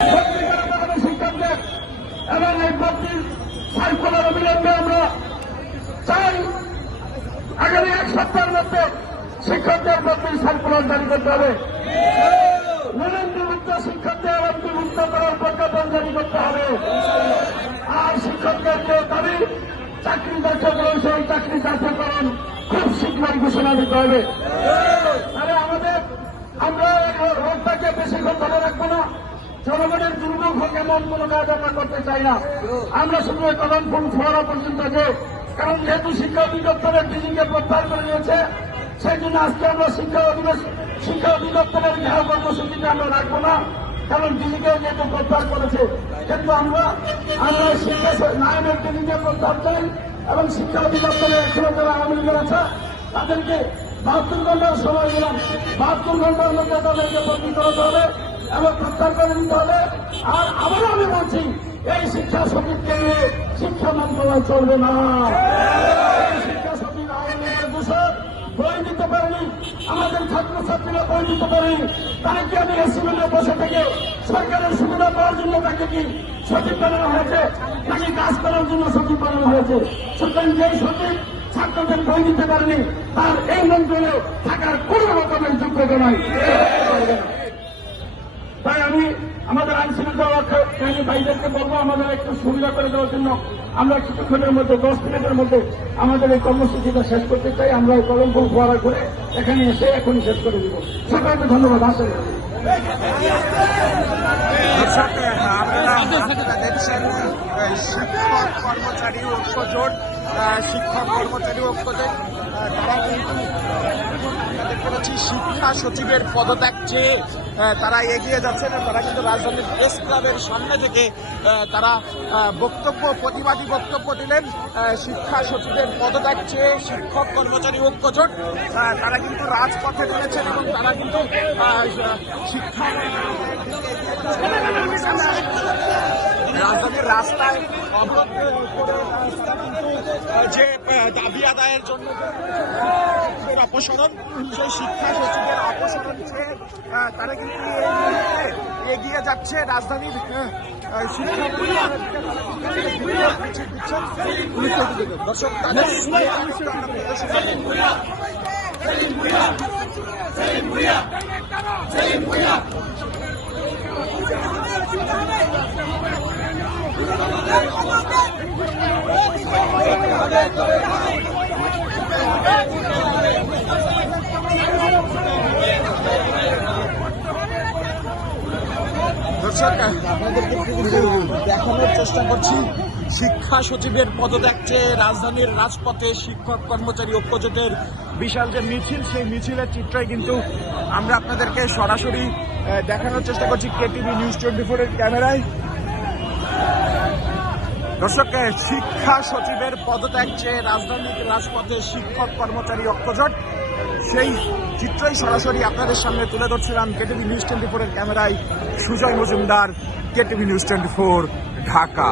শিক্ষকদের এবং এই ভর্তির সার্কুলার অবিলম্বে আমরা চাই আগামী এক সপ্তাহের মধ্যে শিক্ষকদের ভর্তির সার্কুলার জারি করতে হবে। নিবন্ধনমুক্ত শিক্ষকদের অন্তর্ভুক্ত করার প্রজ্ঞাপন জারি করতে হবে। আর শিক্ষকদের যে দাবি চাকরি যাচাইকরণ, সেই চাকরি যাচাইকরণ খুব শীঘ্রই ঘোষণা দিতে হবে। তাহলে আমরা রোগটাকে বেশিক্ষণ ধরে রাখবো না। জনগণের দুর্ভোগ হোক এমন কোন কাজ আমরা করতে চাই না। আমরা শুধু কদম ফুল ফোয়ারা পর্যন্ত যে, কারণ যেহেতু শিক্ষা অধিদপ্তরের ডিজিকে প্রত্যাহার করে নিয়েছে, সেই জন্য আজকে আমরা শিক্ষা অধিদপ্তরের ঘেরাও কর্মসূচিটা আমরা রাখবো না, কারণ ডিজিকে যেহেতু প্রত্যাহার করেছে। কিন্তু আমরা শিক্ষা নায়নের ডিজিকে প্রত্যাহার চাই এবং শিক্ষা অধিদপ্তরের এখনো যারা আওয়ামী লীগের আছে তাদেরকে 72 ঘন্টার সময় দিলাম। 72 ঘন্টার মধ্যে তাদেরকে বদলি করাতে হবে এবং প্রত্যাহার করে নিতে হবে। আর আবারও আমি বলছি, এই শিক্ষা সচিবকে নিয়ে শিক্ষা মন্ত্রণালয় চলবে না। শিক্ষা সচিব আওয়ামী লীগের দোষর বই দিতে পারেনি, আমাদের ছাত্রছাত্রীরা বই দিতে পারেনি। তাই কি আমি এসি মিলে বসে থেকে সরকারের সুবিধা পাওয়ার জন্য তাকে কি সচিব বানানো হয়েছে, নাকি কাজ করার জন্য সচিব বানানো হয়েছে? সুতরাং যেই সচিব ছাত্রদের বই দিতে পারেনি, তার এই মন্ত্রণে থাকার কোন রকমের যোগ্যতা নাই। তাই আমি আমাদের আইন শৃঙ্খলা রক্ষাকারী ভাইদেরকে বলবো, আমাদের একটু সুবিধা করে দেওয়ার জন্য আমরা কিছুক্ষণের মধ্যে 10 মিনিটের মধ্যে আমাদের এই কর্মসূচিটা শেষ করতে চাই। আমরা কলম ফুল ফোয়ারা করে এখানে এসে এখনই শেষ করে দিব। সকলকে ধন্যবাদ। আসেন। শিক্ষক কর্মচারী ঐক্যজোট তারা কিন্তু দেখতে পাচ্ছি শিক্ষা সচিবের পদত্যাগ চেয়ে তারা এগিয়ে যাচ্ছেন। তারা কিন্তু রাজধানীর প্রেস ক্লাবের সামনে থেকে তারা প্রতিবাদী বক্তব্য দিলেন। শিক্ষা সচিবের পদত্যাগ চেয়ে শিক্ষক কর্মচারী ঐক্যজোট তারা কিন্তু রাজপথে নেমেছেন এবং তারা কিন্তু শিক্ষা রাজধানীর রাস্তায় অবরোধ করে যে দাবি আদায়ের জন্য অপসারণ, সেই শিক্ষা সচিবের অপসারণ চেয়ে তারা কিন্তু এগিয়ে যাচ্ছে রাজধানীর শিক্ষা। দর্শক আপনাদেরকে দেখানোর চেষ্টা করছি শিক্ষা সচিবের পদত্যাগ চেয়ে রাজধানীর রাজপথে শিক্ষক কর্মচারী ঐক্যজোটের বিশাল যে মিছিল, সেই মিছিলের চিত্রই কিন্তু আমরা আপনাদেরকে সরাসরি দেখানোর চেষ্টা করছি কেটিভি নিউজ 24 এর ক্যামেরায়। দর্শক, শিক্ষা সচিবের পদত্যাগ চেয়ে রাজধানীর রাজপথে শিক্ষক কর্মচারী ঐক্যজোট, সেই চিত্রই সরাসরি আপনাদের সামনে তুলে ধরছিলাম কেটিভি নিউজ 24 এর ক্যামেরায়। Sujoy Majumdar, KTV news 24, Dhaka.